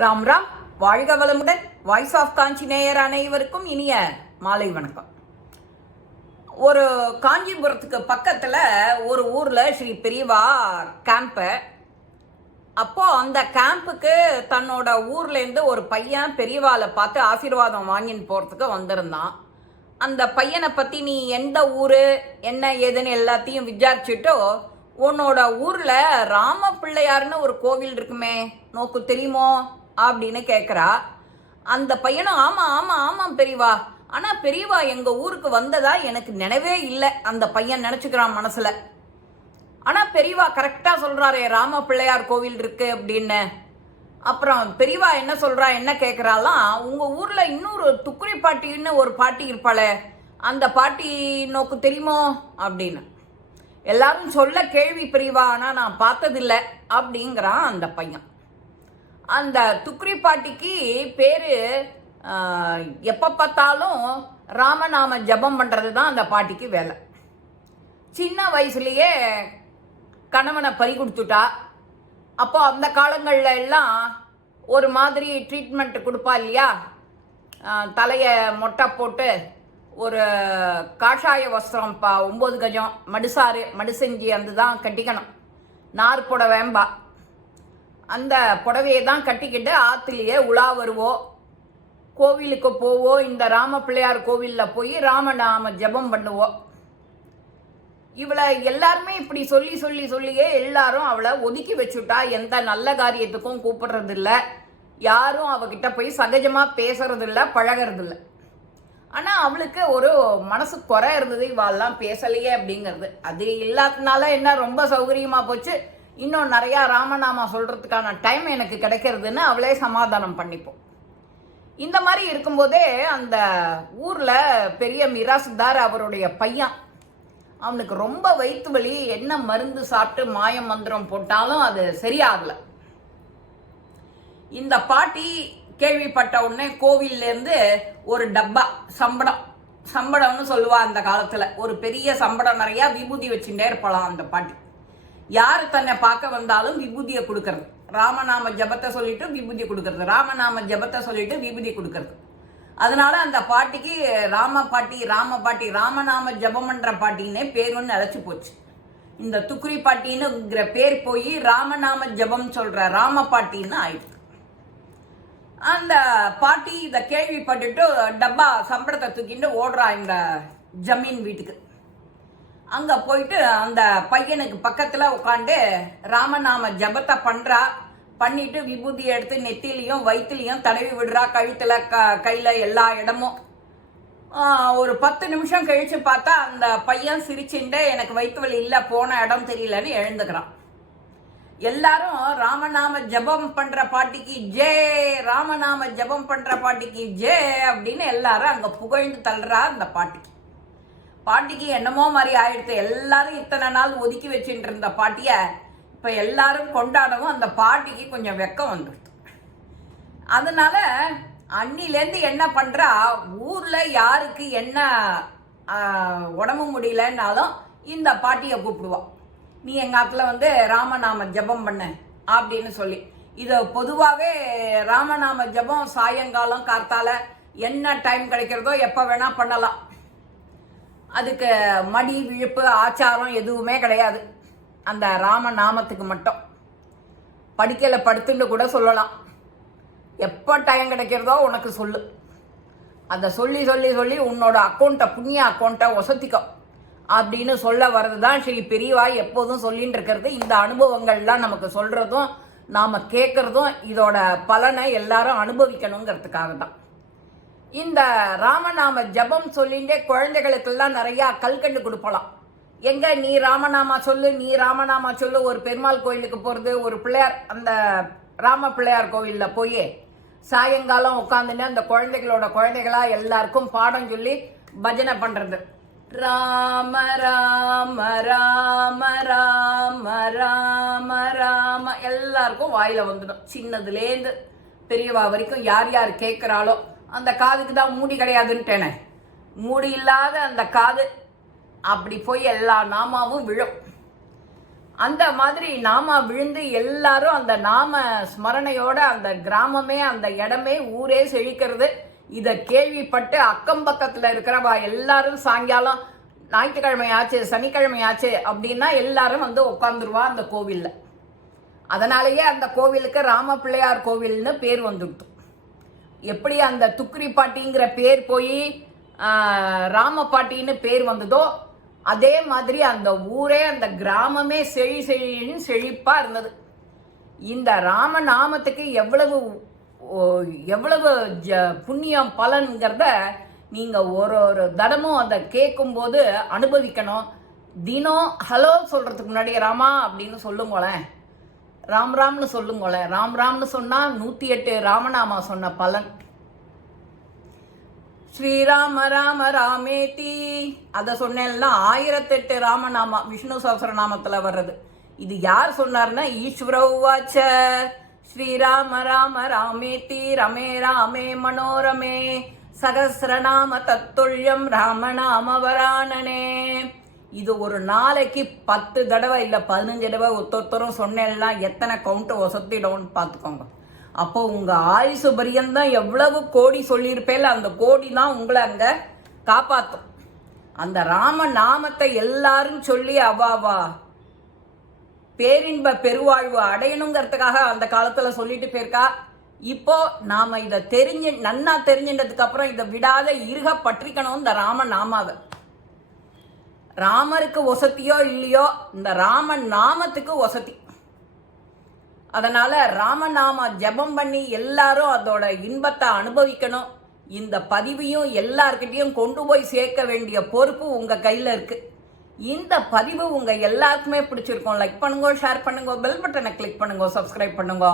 ராம் ராம். வாழ்க வளமுடன். Voice of காஞ்சி நேயர் அனைவருக்கும் இனிய மாலை வணக்கம். ஒரு காஞ்சிபுரத்துக்கு பக்கத்தில் ஒரு ஊரில் ஸ்ரீ பெரியவா கேம்ப்பு அப்போ அந்த கேம்புக்கு தன்னோட ஊர்லேருந்து ஒரு பையன் பெரியவாளை பார்த்து ஆசீர்வாதம் வாங்கின்னு போகிறதுக்கு வந்திருந்தான். அந்த பையனை பற்றி நீ எந்த ஊர் என்ன ஏதுன்னு எல்லாத்தையும் விசாரிச்சுட்டோ உன்னோட ஊரில் ராம பிள்ளையார்னு ஒரு கோவில் இருக்குமே நோக்கு தெரியுமோ? அப்படின்னு கேட்குறா அந்த பையனும் ஆமாம் ஆமாம் ஆமாம் பெரியவா. ஆனால் பெரியவா எங்கள் ஊருக்கு வந்ததா எனக்கு நினைவே இல்லை அந்த பையன் நினச்சிக்கிறான் மனசில். ஆனால் பெரியவா கரெக்டாக சொல்கிறாரே ராம பிள்ளையார் கோவில் இருக்கு அப்படின்னு. அப்புறம் பெரியவா என்ன சொல்கிறா என்ன கேட்குறாலாம் உங்கள் ஊரில் இன்னொரு துக்குரி பாட்டின்னு ஒரு பாட்டி இருப்பாளே அந்த பாட்டி நோக்கு தெரியுமோ? அப்படின்னு. எல்லாரும் சொல்ல கேள்வி பெரியவா ஆனால் நான் பார்த்ததில்லை அப்படிங்கிறான் அந்த பையன். அந்த துக்ரி பாட்டிக்கு பேர் எப்போ பார்த்தாலும் ராமநாம ஜபம் பண்ணுறது தான் அந்த பாட்டிக்கு வேலை. சின்ன வயசுலேயே கணவனை பறி கொடுத்துட்டா அப்போ அந்த காலங்களில் எல்லாம் ஒரு மாதிரி ட்ரீட்மெண்ட் கொடுப்பா இல்லையா? தலையை மொட்டை போட்டு ஒரு காஷாய வஸ்திரம் பா ஒம்பது கஜம் மடுசாறு மடுசெஞ்சி அந்த தான் கட்டிக்கணும். நார் புடவேம்பா. அந்த புடவையை தான் கட்டிக்கிட்டு ஆற்றுலையே உலா வருவோம் கோவிலுக்கு போவோம் இந்த ராம பிள்ளையார் கோவிலில் போய் ராமநாம ஜெபம் பண்ணுவோம் இவளை எல்லாருமே இப்படி சொல்லி சொல்லி சொல்லியே எல்லாரும் அவளை ஒதுக்கி வச்சுட்டா எந்த நல்ல காரியத்துக்கும் கூப்பிடுறதில்ல. யாரும் அவகிட்ட போய் சகஜமாக பேசுறதில்ல பழகிறதில்ல. ஆனால் அவளுக்கு ஒரு மனசு குறை இருந்தது இவாள்லாம் பேசலையே அப்படிங்கிறது. அது இல்லாததுனால என்ன ரொம்ப சௌகரியமாக போச்சு. இன்னும் நிறையா ராமநாமா சொல்கிறதுக்கான டைம் எனக்கு கிடைக்கிறதுன்னு அவளே சமாதானம் பண்ணிப்போம். இந்த மாதிரி இருக்கும்போதே அந்த ஊரில் பெரிய மிராசுதார் அவருடைய பையன் அவனுக்கு ரொம்ப வயிற்று வலி என்ன மருந்து சாப்பிட்டு மாய மந்திரம் போட்டாலும் அது சரியாகல. இந்த பாட்டி கேள்விப்பட்ட உடனே கோவில்லேருந்து ஒரு டப்பா சம்படம் சம்படம்னு சொல்லுவா அந்த காலத்தில். ஒரு பெரிய சம்படம் நிறையா விபூதி வச்சுட்டே இருப்பலாம் அந்த பாட்டி. யார் தன்னை பார்க்க வந்தாலும் விபூதியை கொடுக்கறது. ராமநாம ஜபத்தை சொல்லிட்டு விபூதி கொடுக்கறது. ராமநாம ஜபத்தை சொல்லிட்டு விபூதி கொடுக்கறது. அதனால அந்த பாட்டிக்கு ராம பாட்டி ராம பாட்டி ராமநாம ஜபம் பாட்டின்னே பேர் ஒன்று அழைச்சி போச்சு. இந்த துக்குரி பாட்டின்னுங்கிற பேர் போய் ராமநாம ஜபம் சொல்ற ராம பாட்டின்னு ஆயிடுச்சு. அந்த பாட்டி இதை கேள்விப்பட்டுட்டு டப்பா சம்பளத்தை தூக்கிட்டு ஓடுறா இந்த ஜமீன் வீட்டுக்கு. அங்கே போயிட்டு அந்த பையனுக்கு பக்கத்தில் உட்காந்து ராமநாம ஜபத்தை பண்ணுறா பண்ணிட்டு விபூதி எடுத்து நெத்திலையும் வயிற்றுலையும் தடவி விடுறா. கழுத்தில் க கையில் எல்லா இடமும். ஒரு பத்து நிமிஷம் கழித்து பார்த்தா அந்த பையன் சிரிச்சுட்டு எனக்கு வயிற்று வலி இல்லை போன இடம் தெரியலன்னு எழுந்துக்கிறான். எல்லாரும் ராமநாம ஜெபம் பண்ணுற பாட்டிக்கு ஜே ராமநாம ஜெபம் பண்ணுற பாட்டிக்கு ஜே அப்படின்னு எல்லாரும் அங்கே புகழ்ந்து தள்ளுறா அந்த பாட்டிக்கு பாட்டிக்கு என்னமோ மாதிரி ஆயிடுத்து. எல்லாரும் இத்தனை நாள் ஒதுக்கி வச்சுட்டு இருந்த பாட்டிய இப்ப எல்லாரும் கொண்டாடவும் அந்த பாட்டிக்கு கொஞ்சம் வெக்கம் வந்துடுது அதனால அன்னிலேருந்து என்ன பண்றா? ஊர்ல யாருக்கு என்ன உடம்பு முடியலன்னாலும் இந்த பாட்டியை கூப்பிடுவான் நீ எங்க ஆத்துல வந்து ராமநாம ஜெபம் பண்ண அப்படின்னு சொல்லி. இதை பொதுவாகவே ராமநாம ஜெபம் சாயங்காலம் கார்த்தால என்ன டைம் கிடைக்கிறதோ எப்போ வேணால் பண்ணலாம். அதுக்கு மடி விழுப்பு ஆச்சாரம் எதுவுமே கிடையாது. அந்த ராம நாமத்துக்கு மட்டும். படிக்கல படுத்துட்டு கூட சொல்லலாம். எப்போ டைம் கிடைக்கிறதோ உனக்கு சொல்லு. அதை சொல்லி சொல்லி சொல்லி உன்னோட அக்கௌண்ட்டை புண்ணிய அக்கௌண்ட்டை ஒசத்திக்கோ அப்படின்னு சொல்ல வர்றது தான் ஸ்ரீ பெரியவா எப்போதும் சொல்லின்னு இருக்கிறது. இந்த அனுபவங்கள்லாம் நமக்கு சொல்கிறதும் நாம் கேட்குறதும் இதோட பலனை எல்லாரும் அனுபவிக்கணுங்கிறதுக்காக தான் இந்த ராமநாம ஜபம் சொல்லிண்டே குழந்தைகளுக்கெல்லாம் நிறைய கல்கண்டு கொடுப்பலாம். எங்க நீ ராமநாமா சொல்லு நீ ராமநாமா சொல்லு ஒரு பெருமாள் கோயிலுக்கு போகிறது ஒரு பிள்ளையார் அந்த ராம பிள்ளையார் கோவில்ல போய் சாயங்காலம் உட்காந்துன்னு அந்த குழந்தைகளோட குழந்தைகளா எல்லாருக்கும் பாடம் சொல்லி பஜனை பண்ணுறது ராம ராம ராம ராம ராம ராம எல்லாருக்கும் வாயில வந்துடும். சின்னதுலேருந்து பெரியவா வரைக்கும் யார் யார் கேட்குறாளோ அந்த காதுக்கு தான் மூடி கிடையாதுன்ட்டேனே. மூடி இல்லாத அந்த காது அப்படி போய் எல்லா நாமாவும் விழும். அந்த மாதிரி நாமா விழுந்து எல்லாரும் அந்த நாம ஸ்மரணையோட அந்த கிராமமே அந்த இடமே ஊரே செழிக்கிறது. இதை கேள்விப்பட்டு அக்கம் பக்கத்தில் இருக்கிறவா எல்லாரும் சாயங்காலம் ஞாயிற்றுக்கிழமை ஆச்சு சனிக்கிழமை ஆச்சு அப்படின்னா எல்லாரும் வந்து உட்காந்துருவா அந்த கோவிலில். அதனாலேயே அந்த கோவிலுக்கு ராம பிள்ளையார் கோவில்னு பேர் வந்துவிட்டோம் எப்படி அந்த துக்ரி பாட்டிங்கிற பேர் போய் ராம பாட்டின்னு பேர் வந்ததோ அதே மாதிரி அந்த ஊரே அந்த கிராமமே செழி செழின்னு செழிப்பா இருந்தது. இந்த ராம நாமத்துக்கு எவ்வளவு எவ்வளவு ஜ புண்ணியம் பலன்கிறத நீங்கள் ஒரு ஒரு தடமும் அதை கேட்கும்போது அனுபவிக்கணும். தினம் ஹலோ சொல்கிறதுக்கு முன்னாடி ராமா அப்படின்னு சொல்லுங்களேன் ராம் ராம்னு சொல்லுங்களேன் ராம் ராம்னு சொன்னால் நூற்றி எட்டு ராமநாமா சொன்ன பலன். ஸ்ரீராம ராம ராமேதி. அதை சொன்னேன்லாம் ஆயிரத்தெட்டு ராமநாமா விஷ்ணு சஹஸ்ரநாமத்துல வர்றது. இது யார் சொன்னார்னா ஈஸ்வர உவாச்ச. ஸ்ரீராம ராம ராமேதி ரமே ராமே மனோரமே. சகசிரநாம தத்துல்யம் ராமநாம வராணனே இது ஒரு நாளைக்கு பத்து தடவை இல்லை பதினஞ்சு தடவை ஒருத்தொருத்தரும் சொன்னேன்னா எத்தனை கவுண்ட்டை ஒசத்திடும்னு பார்த்துக்கோங்க. அப்போ உங்க ஆயுசு பரியந்தான் எவ்வளவு கோடி சொல்லியிருப்பேல அந்த கோடி தான் உங்களை அங்க காப்பாத்தும். அந்த ராம நாமத்தை எல்லாரும் சொல்லி அவாவா பேரின்ப பெருவாழ்வு அடையணுங்கிறதுக்காக அந்த காலத்துல சொல்லிட்டு போயிருக்கா. இப்போ நாம இதை தெரிஞ்சு நன்னா தெரிஞ்சின்றதுக்கு அப்புறம் இதை விடாத இருக பற்றிக்கணும் இந்த ராம நாமாவை. ராமருக்கு ஒசத்தியோ இல்லையோ இந்த ராம நாமத்துக்கு ஒசத்தி அதனால ராமநாம ஜெபம் பண்ணி எல்லாரும் அதோட இன்பத்தை அனுபவிக்கணும். இந்த பதிவையும் எல்லார்கிட்டையும் கொண்டு போய் சேர்க்க வேண்டிய பொறுப்பு உங்க கையில இருக்கு. இந்த பதிவு உங்க எல்லாருக்குமே பிடிச்சிருக்கும். லைக் பண்ணுங்க ஷேர் பண்ணுங்க பெல் பட்டனை கிளிக் பண்ணுங்க சப்ஸ்கிரைப் பண்ணுங்க.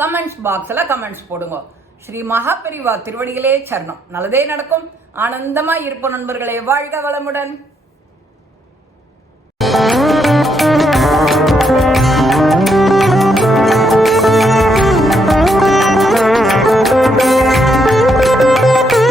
கமெண்ட்ஸ் பாக்ஸ்ல கமெண்ட்ஸ் போடுங்க. ஸ்ரீ மகாபெரிவா திருவடிகளே சரணம். நல்லதே நடக்கும். ஆனந்தமா இருப்போம் நண்பர்களே. வாழ்க வளமுடன்.